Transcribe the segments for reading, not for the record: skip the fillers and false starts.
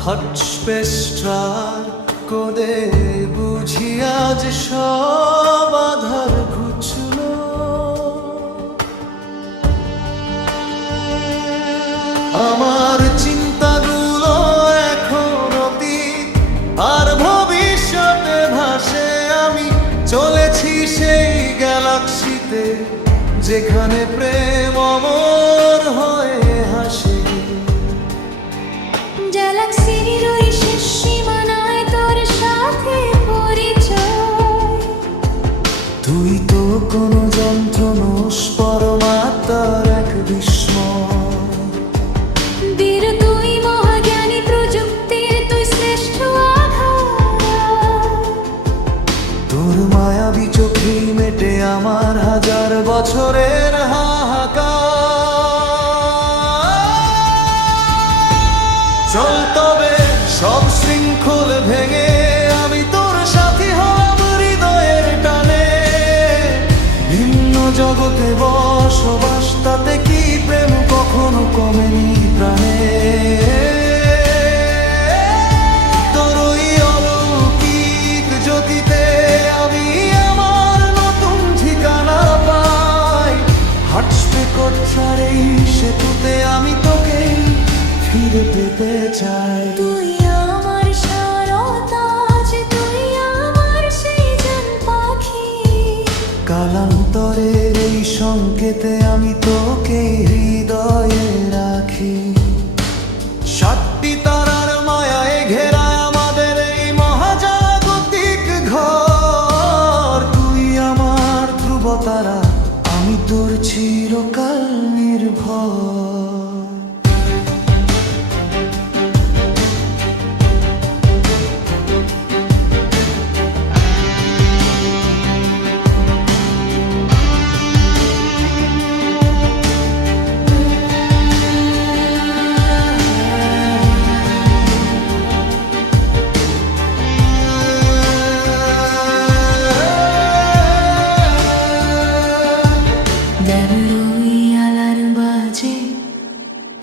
থটস্পেস্টার কোদে বুঝি আজ সব আধার ঘুচলো। আমার চিন্তাগুলো এখন অতীত আর ভবিষ্যতে ভাসে। আমি চলেছি সেই গ্যালাক্সিতে যেখানে প্রেম অমর হয়ে হাসে। গ্যালাক্সির ওই শেষ সীমানায় তোর সাথে পরিচয়। তুই তো কোনো যন্ত্র নোস, পরমাত্মার এক বিস্ময়। বীর তুই মহাজ্ঞানী, প্রযুক্তির তুই শ্রেষ্ঠ আধার। তোর মায়াবী চোখেই মেটে আমার হাজার বছরের চল তবে সব শৃঙ্খল ভেঙে আমি তোর সাথী হব হৃদয়ের টানে। ভিন্ন জগতে বসবাস, তাতে কি প্রেম কখনো কমেনি প্রাণে। তোর ওই অলৌকিক জ্যোতিতে আমি আমার নতুন ঠিকানা পাই। হাঁটতে করছার এই সেতুতে আমি তোকে ফিরে পেতে চাই। তুই আমার সারতাজ, তুই আমার সেই জান পাখি। কালান্তরের এই সংকেতে আমি তোকে হৃদয়ে রাখি। সাতটি তারার মায়ায় ঘেরা আমাদের এই মহাজাগতিক ঘর। তুই আমার ধ্রুব তারা, আমি তোর চিরকাল নির্ভর।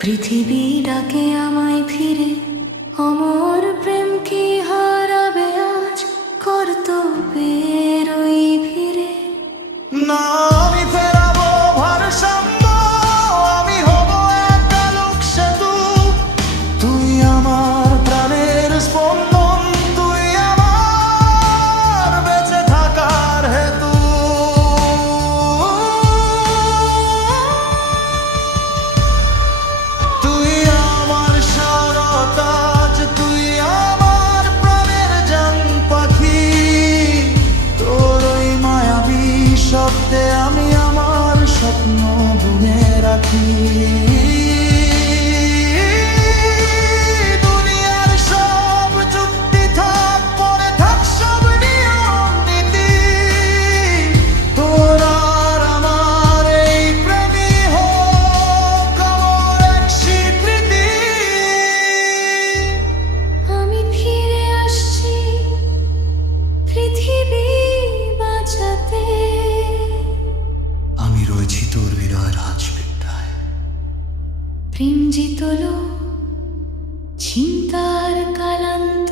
পৃথিবী ডাকে আমায় ফিরে, অমর প্রেম কি হারাবে আজ কর্তব্যের ওই ভিড়ে। না, আমি ফেরাবো ভারসাম্য, আমি হব এক আলোক সেতু। তুই আমার প্রাণের স্পন্দন, তুই আমার বেঁচে থাকার হেতু। তুই আমার সারতাজ, তুই আমার প্রাণের জান পাখি। তোর ওই মায়াবী শব্দে আমি আমার স্বপ্ন বুনে রাখি। দুনিয়ার সব যুক্তি থাক, পরে থাক সব নিয়ম নীতি। তোর আর আমার এই প্রেমই হোক আমার এক স্বীকৃতি। আমি ফিরে আসছি পৃথিবী বাঁচাতে। আমি রয়েছি তোর হৃদয় রাজবিদ্যায়। প্রেম জিতলো চিন্তার কালান্ত